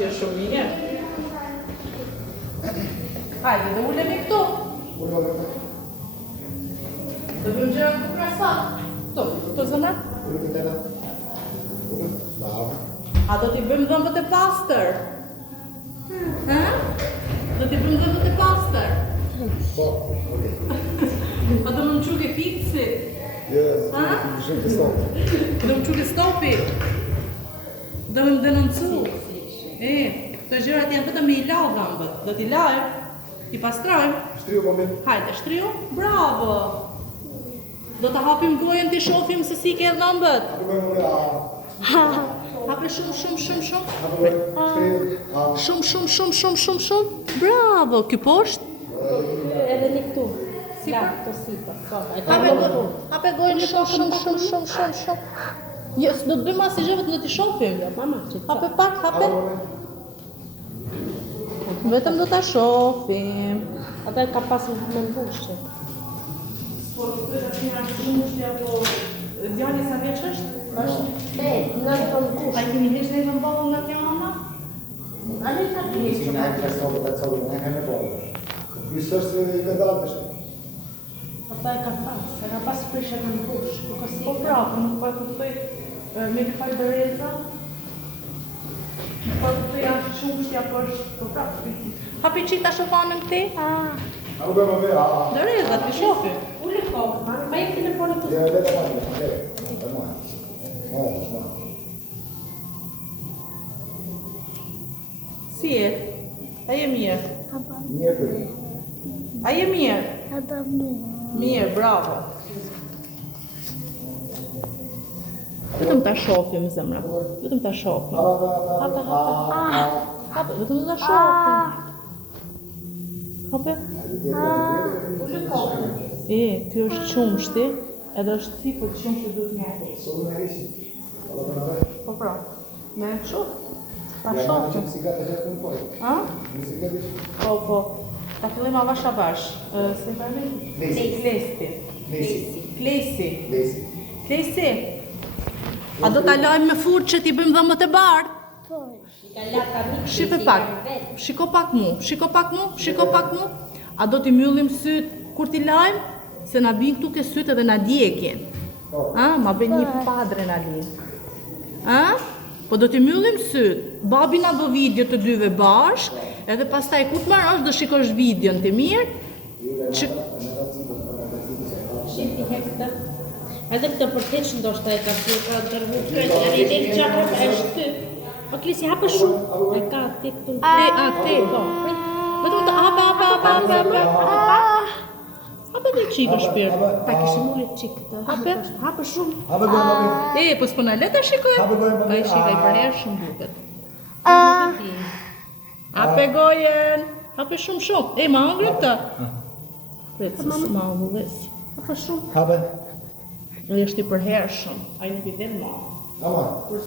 Je shumë mirë. Hajde, dhe ulemi këtu. Dhe bëjmë gjëra të krasa. Këto zëna? A do t'i bëjmë dhëmbët e pastër? Do t'i bëjmë dhëmbët e pastër? A do më quke fiksit? Do më quke stopi? Do më denoncu? Të gjërat janë vetëm me i lau dhëmbët. Do t'i lajmë, t'i pastrojmë. Shtriu moment. Hajde, shtriu. Bravo! Do t'a hapim gojen t'i shofim se si ke dhëmbët. Hape shumë. Shumë. Bravo, ky poshtë. Edhe një këtu. Sipër. Këto sipër. Hape gojën shumë. Jo, do të bëjmë asnjë gjë, vetëm do t'i shohim. Mama, Hape pak, hape. Vetëm do t'a shohim. atë ka pasur me mbushje. Po, të një shumë apo djali sa vjeç është? Është 9 mbushje. A keni heqë në vëmbollën nga kjo mama? Ani ka Si na e klasove të cëllë, ne keme bojë. Ky sështë i këndalë të shtë. Ata e ka pas, e ka pas prishë në mbush. Po prapë, nuk pa kuptoj me këfaj Doreza. Po kuptoj ashtë qumshtja, po është po prapë. Hapi qita shofanën këti? Apo bëjmë me, Doreza, t'i shofi. Ule kohë, ma e telefonin të Ja, leta pani, Si e? A je mirë? Mirë për. A je mirë? Mirë, bravo. Vetëm ta shohim zemra. Vetëm ta shohim. Hape, vetëm ta shohim. Hape. ule kohë. Kjo është qumshti, edhe është sipër qumshti duhet një atë. Po pra, me shoh. Ta shohim. A? Po. Ta fillim avash avash. Se tani? Klesi. A do ta lajmë me furçë që t'i bëjmë dhëmbët e bardhë? Shiko pak mu. A do t'i mbyllim syt kur t'i lajmë? Se na bin këtu ke syt edhe na djegin. Ma bën një pa adrenalin. Po do t'i mbyllim syt. Babi na do video të dyve bashk, edhe pastaj kur të marrësh do shikosh videon të mirë. Shifti hekta. Edhe këtë përteq ndoshta e ka si ka dërgu këtë, edhe i çaka është. O Klisi hapë shumë. E ka ti këtu. Te. Vetëm të hapa. Hape dhe qikë shpirt. Pa kishim ule çik këtë. Hapë shumë. Po s'pona le ta shikoj. Pa i shikaj për herë shumë duket. Hape gojen. Hape shumë. Ma hangre këta. Pretë se ma hangres. Hapë shumë. Habe. Ai është i përhershëm. Ai nuk i del ma.